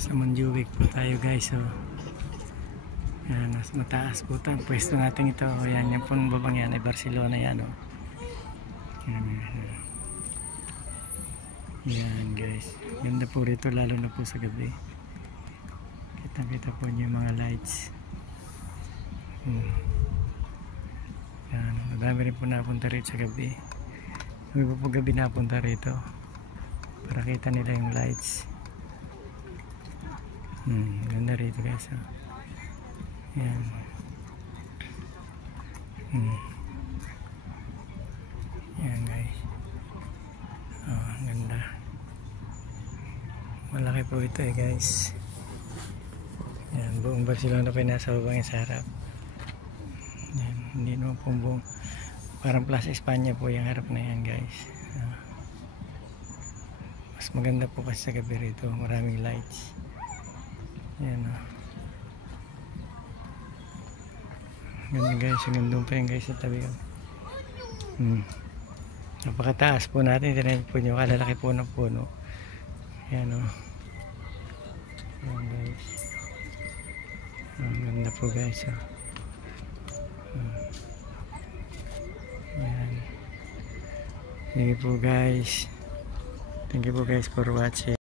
Sa Montjuic po tayo guys. So, yan, mas mataas po ito. Pwesto natin ito. O, yan, yung pong babang yan ay Barcelona yan. O. Yan guys. Ganda po rito lalo na po sa gabi. Kita po niyo yung mga lights. Yan, madami rin po napunta rito sa gabi. May po gabi napunta rito para kita nila yung lights. Ganda rito guys. Yan. Yan guys. Oh, ganda. Malaki po ito guys. Yan, buong Barcelona pa nasa babang yung sa harap. Yan, hindi naman po buong, parang Plaza España po yung harap na yan guys. Mas maganda po kasi sa gabi rito, maraming lights. Yan o. Ganda guys, gandun pa yan guys sa tabi o. Napakataas po natin, tinayin po nyo, kalalaki po ng puno. Yan o. Yan guys. Ang ganda po guys o. Yan. Thank you po guys. Thank you po guys for watching.